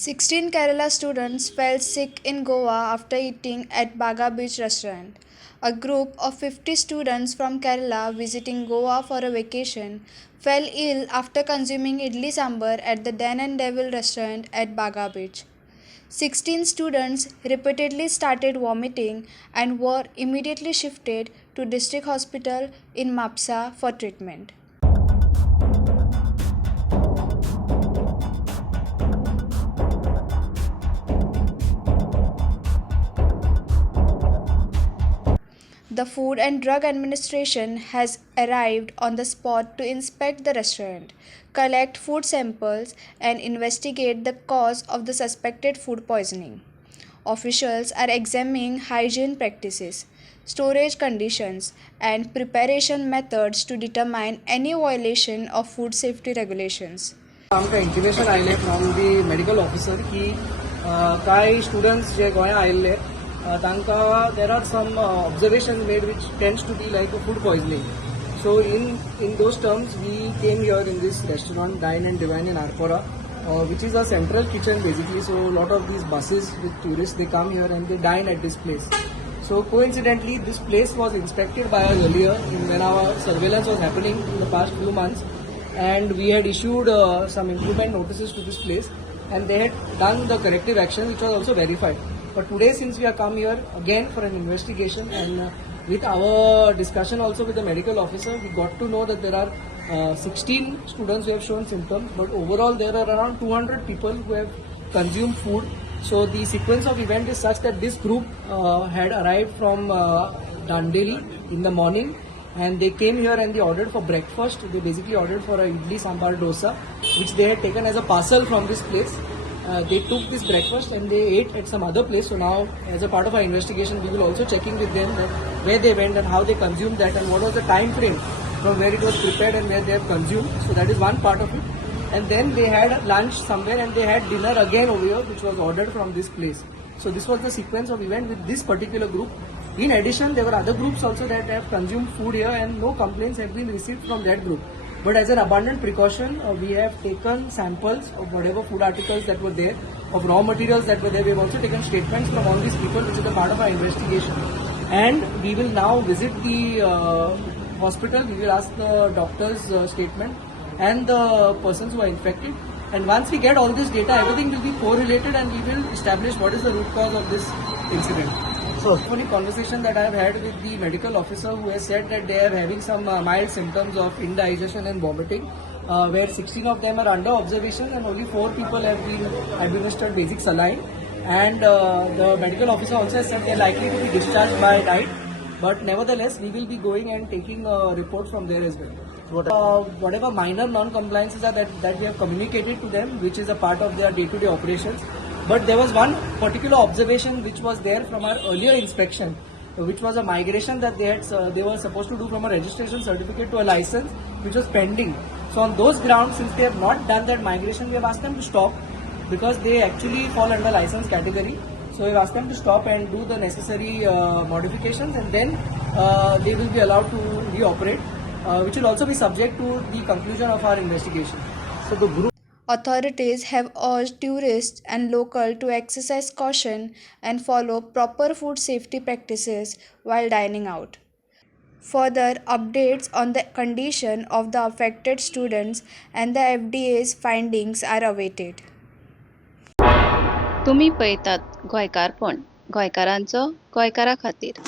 16 Kerala students fell sick in Goa after eating at Baga Beach restaurant. A group of 50 students from Kerala visiting Goa for a vacation fell ill after consuming idli-sambar at the Den and Devil restaurant at Baga Beach. 16 students repeatedly started vomiting and were immediately shifted to district hospital in Mapusa for treatment. The Food and Drug Administration has arrived on the spot to inspect the restaurant, collect food samples, and investigate the cause of the suspected food poisoning. Officials are examining hygiene practices, storage conditions, and preparation methods to determine any violation of food safety regulations. आमकां intimation आयलें from the medical officer की कांय students जे गोंया आयिल्ले तांकां there are some observation made which tends to be like a food poisoning. So in those terms we came here in this restaurant Dine and Divine in Arpora, which is a central kitchen basically. So a lot of these buses with tourists, they come here and they dine at this place. So coincidentally this place was inspected by us earlier when our surveillance was happening in the past few months, and we had issued some improvement notices to this place, and they had done the corrective action which was also verified. But today, since we have come here again for an investigation, and with our discussion also with the medical officer, we got to know that there are 16 students who have shown symptoms, but overall there are around 200 people who have consumed food. So the sequence of event is such that this group had arrived from Dandeli in the morning, and they came here and they ordered for breakfast. They basically ordered for a idli-sambar dosa, which they had taken as a parcel from this place. They took this breakfast and they ate at some other place. So now, as a part of our investigation, we will also checking with them that where they went and how they consumed that, and what was the time frame from where it was prepared and where they have consumed. So that is one part of it. And then they had lunch somewhere and they had dinner again over here, which was ordered from this place. So this was the sequence of event with this particular group. In addition, there were other groups also that have consumed food here, and no complaints have been received from that group. But as an abundant precaution, we have taken samples of whatever food articles that were there, of raw materials that were there. We have also taken statements from all these people, which is a part of our investigation. And we will now visit the hospital. We will ask the doctor's statement and the persons who are infected. And once we get all this data, everything will be correlated, and we will establish what is the root cause of this incident. So, funny conversation that I have had with the medical officer, who has said that they are having some mild symptoms of indigestion and vomiting, where 16 of them are under observation and only 4 people have been administered basic saline. And the medical officer also has said they are likely to be discharged by night. But nevertheless, we will be going and taking a report from there as well. Whatever minor non-compliances are that we have communicated to them, which is a part of their day-to-day operations. But there was one particular observation which was there from our earlier inspection, which was a migration that they were supposed to do from a registration certificate to a license, which was pending. So on those grounds, since they have not done that migration, we have asked them to stop, because they actually fall under license category. So we have asked them to stop and do the necessary modifications, and then they will be allowed to reoperate, which will also be subject to the conclusion of our investigation. So the group Authorities have urged tourists and locals to exercise caution and follow proper food safety practices while dining out. Further updates on the condition of the affected students and the FDA's findings are awaited. तुम्ही पळयतात गोंयकारपण, गोंयकारांचो गोंयकारा खातीर.